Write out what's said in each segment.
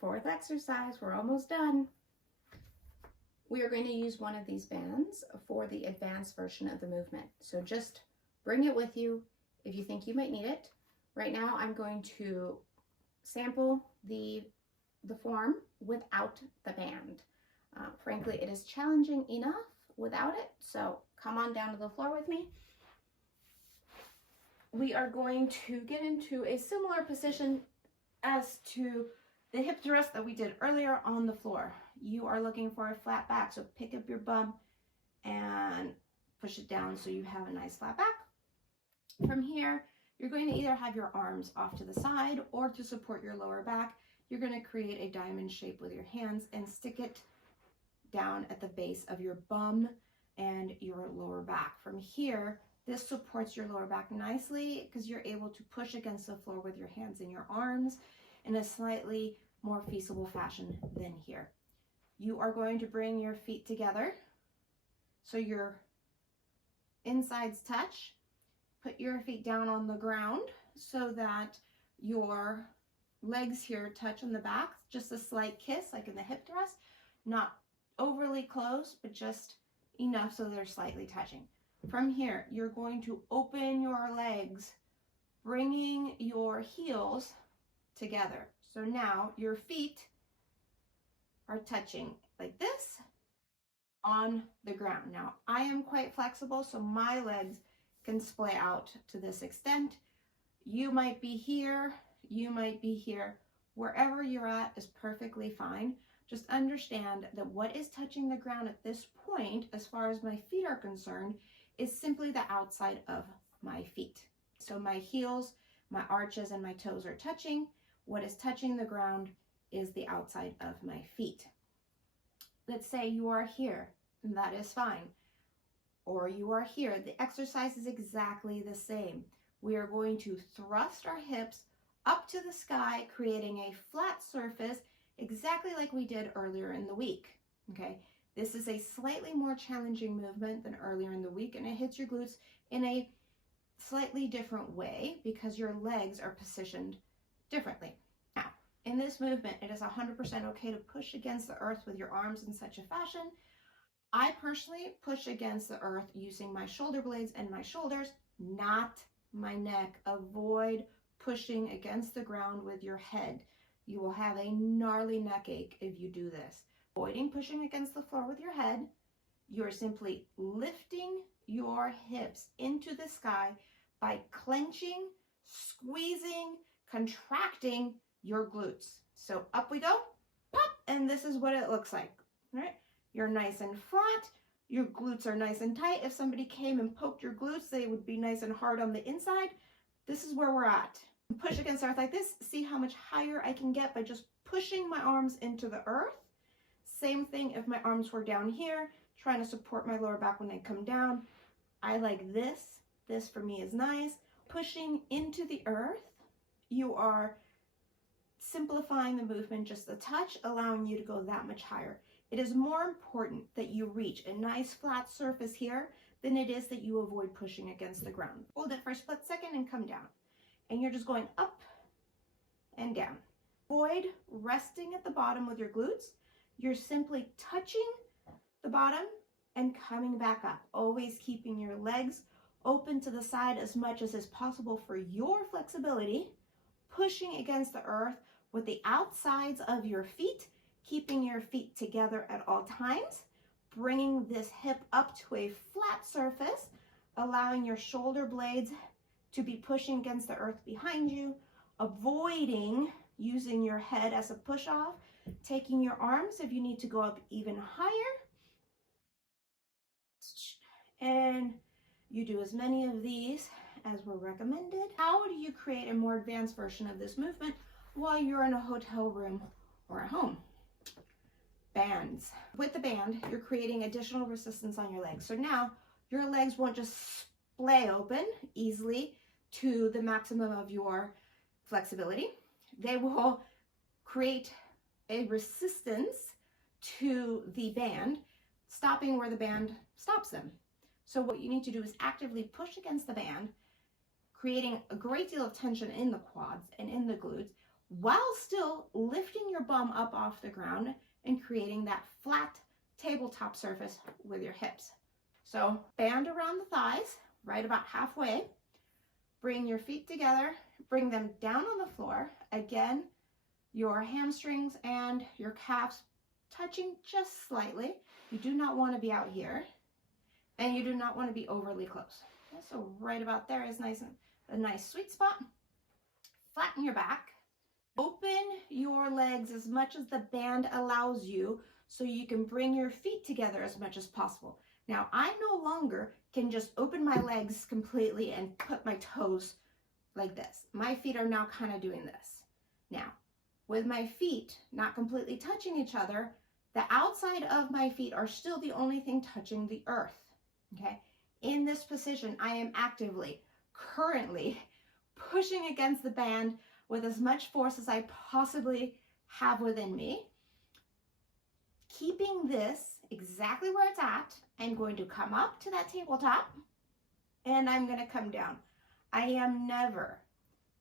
Fourth exercise, we're almost done. We are going to use one of these bands for the advanced version of the movement. So just bring it with you if you think you might need it. Right now I'm going to sample the form without the band. Frankly, it is challenging enough without it, so come on down to the floor with me. We are going to get into a similar position as to the hip thrust that we did earlier on the floor. You are looking for a flat back, so pick up your bum and push it down so you have a nice flat back. From here, you're going to either have your arms off to the side or to support your lower back. You're going to create a diamond shape with your hands and stick it down at the base of your bum and your lower back. From here, this supports your lower back nicely because you're able to push against the floor with your hands and your arms in a slightly more feasible fashion than here. You are going to bring your feet together so your insides touch. Put your feet down on the ground so that your legs here touch on the back, just a slight kiss like in the hip thrust, not overly close, but just enough so they're slightly touching. From here, you're going to open your legs, bringing your heels together. So now your feet are touching like this on the ground. Now I am quite flexible, so my legs can splay out to this extent. You might be here, you might be here. Wherever you're at is perfectly fine. Just understand that what is touching the ground at this point, as far as my feet are concerned, is simply the outside of my feet. So my heels, my arches, and my toes are touching. What is touching the ground is the outside of my feet. Let's say you are here, and that is fine. Or you are here. The exercise is exactly the same. We are going to thrust our hips up to the sky, creating a flat surface, exactly like we did earlier in the week, okay? This is a slightly more challenging movement than earlier in the week, and it hits your glutes in a slightly different way because your legs are positioned differently. Now, in this movement, it is 100% okay to push against the earth with your arms in such a fashion. I personally push against the earth using my shoulder blades and my shoulders, not my neck. Avoid pushing against the ground with your head. You will have a gnarly neck ache if you do this. Avoiding pushing against the floor with your head, you're simply lifting your hips into the sky by clenching, squeezing, contracting your glutes. So up we go, pop, and this is what it looks like, all right? You're nice and flat, your glutes are nice and tight. If somebody came and poked your glutes, they would be nice and hard on the inside. This is where we're at. Push against the earth like this. See how much higher I can get by just pushing my arms into the earth. Same thing if my arms were down here, trying to support my lower back when I come down. I like this. This for me is nice. Pushing into the earth, you are simplifying the movement just a touch, allowing you to go that much higher. It is more important that you reach a nice flat surface here than it is that you avoid pushing against the ground. Hold it for a split second and come down. And you're just going up and down. Avoid resting at the bottom with your glutes. You're simply touching the bottom and coming back up. Always keeping your legs open to the side as much as is possible for your flexibility. Pushing against the earth with the outsides of your feet, keeping your feet together at all times. Bringing this hip up to a flat surface, allowing your shoulder blades to be pushing against the earth behind you, avoiding using your head as a push-off, taking your arms if you need to go up even higher, and you do as many of these as were recommended. How do you create a more advanced version of this movement while you're in a hotel room or at home? Bands. With the band, you're creating additional resistance on your legs. So now your legs won't just splay open easily to the maximum of your flexibility. They will create a resistance to the band, stopping where the band stops them. So what you need to do is actively push against the band, creating a great deal of tension in the quads and in the glutes, while still lifting your bum up off the ground and creating that flat tabletop surface with your hips. So band around the thighs, right about halfway. Bring your feet together, bring them down on the floor. Again, your hamstrings and your calves touching just slightly. You do not want to be out here, and you do not want to be overly close. So right about there is nice and a nice sweet spot. Flatten your back. Open your legs as much as the band allows you so you can bring your feet together as much as possible. Now, I no longer can just open my legs completely and put my toes like this. My feet are now kind of doing this. Now, with my feet not completely touching each other, the outside of my feet are still the only thing touching the earth, okay? In this position, I am actively, currently, pushing against the band with as much force as I possibly have within me. Keeping this exactly where it's at, I'm going to come up to that tabletop and I'm going to come down. I am never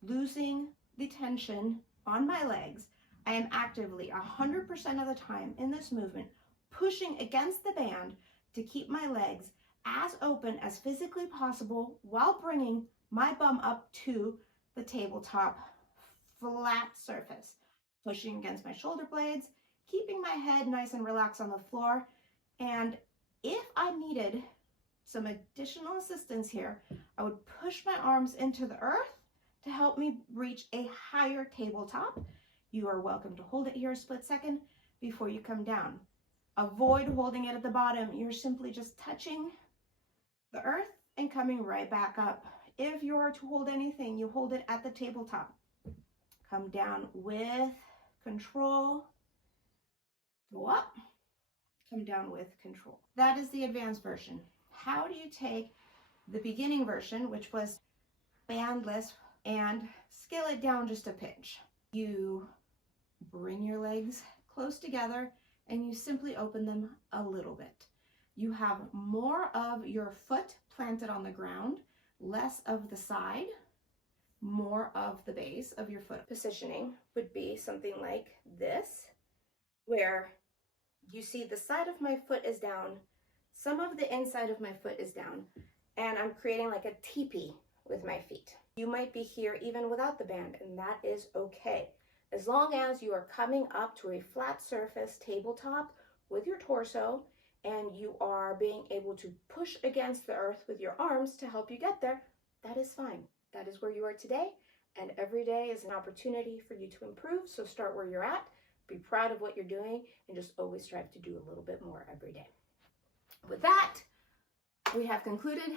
losing the tension on my legs. I am actively 100% of the time in this movement pushing against the band to keep my legs as open as physically possible while bringing my bum up to the tabletop flat surface, pushing against my shoulder blades, keeping my head nice and relaxed on the floor. And if I needed some additional assistance here, I would push my arms into the earth to help me reach a higher tabletop. You are welcome to hold it here a split second before you come down. Avoid holding it at the bottom. You're simply just touching the earth and coming right back up. If you are to hold anything, you hold it at the tabletop. Come down with control. Go up. Come down with control. That is the advanced version. How do you take the beginning version, which was bandless, and scale it down just a pinch? You bring your legs close together and you simply open them a little bit. You have more of your foot planted on the ground, less of the side, more of the base of your foot. Positioning would be something like this, where you see the side of my foot is down, some of the inside of my foot is down, and I'm creating like a teepee with my feet. You might be here even without the band, and that is okay. As long as you are coming up to a flat surface tabletop with your torso, and you are being able to push against the earth with your arms to help you get there, that is fine. That is where you are today, and every day is an opportunity for you to improve. So start where you're at, be proud of what you're doing, and just always strive to do a little bit more every day. With that, we have concluded